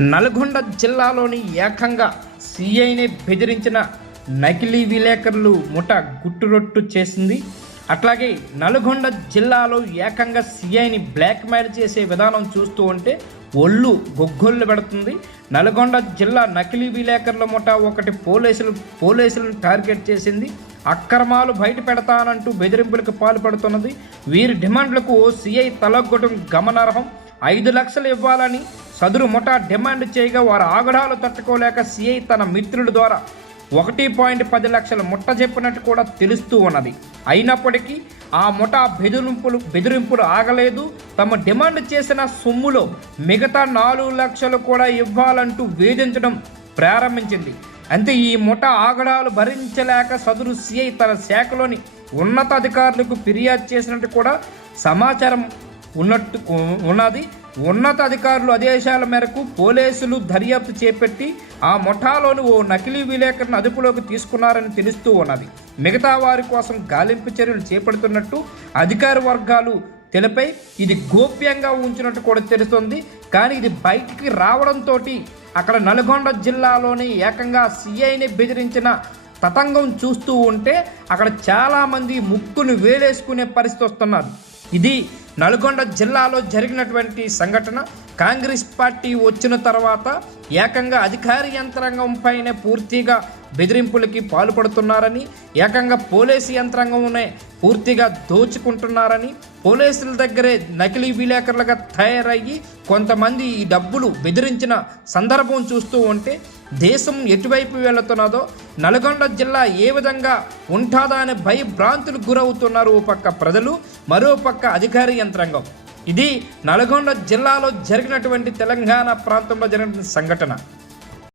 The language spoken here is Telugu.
నల్గొండ జిల్లాలోని ఏకంగా సీఐని బెదిరించిన నకిలీ విలేకరులు ముఠ గుట్టురొట్టు చేసింది. అట్లాగే నల్గొండ జిల్లాలో ఏకంగా సీఐని బ్లాక్మెయిల్ చేసే విధానం చూస్తూ ఉంటే ఒళ్ళు గొగ్గొళ్ళు పెడుతుంది. నల్గొండ జిల్లా నకిలీ విలేకరుల ముఠ ఒకటి పోలీసులు పోలీసులను టార్గెట్ చేసింది. అక్రమాలు బయట పెడతానంటూ బెదిరింపులకు పాల్పడుతున్నది. వీరి డిమాండ్లకు సీఐ తలగొట్టడం గమనార్హం. ఐదు లక్షలు ఇవ్వాలని సదురు ముఠా డిమాండ్ చేయగా వారు ఆగడాలు తట్టుకోలేక సిఐ తన మిత్రుల ద్వారా ఒకటి పాయింట్ పది లక్షల ముట్ట చెప్పినట్టు కూడా తెలుస్తూ ఉన్నది. అయినప్పటికీ ఆ ముఠా బెదిరింపులు బెదిరింపులు ఆగలేదు. తమ డిమాండ్ చేసిన సొమ్ములో మిగతా నాలుగు లక్షలు కూడా ఇవ్వాలంటూ వేధించడం ప్రారంభించింది. అంతే ఈ ముఠ ఆగడాలు భరించలేక సదురు సిఐ తన శాఖలోని ఉన్నతాధికారులకు ఫిర్యాదు చేసినట్టు కూడా సమాచారం ఉన్నట్టు ఉన్నది. ఉన్నత అధికారులు ఆదేశాల మేరకు పోలీసులు దర్యాప్తు చేపట్టి ఆ ముఠాలోని ఓ నకిలీ విలేకరును అదుపులోకి తీసుకున్నారని తెలుస్తూ ఉన్నది. మిగతా వారి కోసం గాలింపు చర్యలు చేపడుతున్నట్టు అధికార వర్గాలు తెలిపై ఇది గోప్యంగా ఉంచినట్టు కూడా తెలుస్తుంది. కానీ ఇది బయటికి రావడంతో అక్కడ నల్గొండ జిల్లాలోని ఏకంగా సిఐని బెదిరించిన తతంగం చూస్తూ ఉంటే అక్కడ చాలామంది ముక్కును వేలేసుకునే పరిస్థితి వస్తున్నారు ఇది నల్గొండ జిల్లాలో జరిగినటువంటి సంఘటన కాంగ్రెస్ పార్టీ వచ్చిన తర్వాత ఏకంగా అధికార యంత్రాంగం పైనే పూర్తిగా బెదిరింపులకి పాల్పడుతున్నారని ఏకంగా పోలీసు యంత్రాంగంనే పూర్తిగా దోచుకుంటున్నారని పోలీసుల దగ్గరే నకిలీ విలేకరులుగా తయారయ్యి కొంతమంది ఈ డబ్బులు బెదిరించిన సందర్భం చూస్తూ ఉంటే దేశం ఎటువైపు వెళుతున్నదో నల్గొండ జిల్లా ఏ విధంగా ఉంటుందా అనే భయభ్రాంతులు గురవుతున్నారు ఓ పక్క ప్రజలు మరో పక్క అధికారి యంత్రాంగం. ఇది నల్గొండ జిల్లాలో జరిగినటువంటి తెలంగాణ ప్రాంతంలో జరిగిన సంఘటన.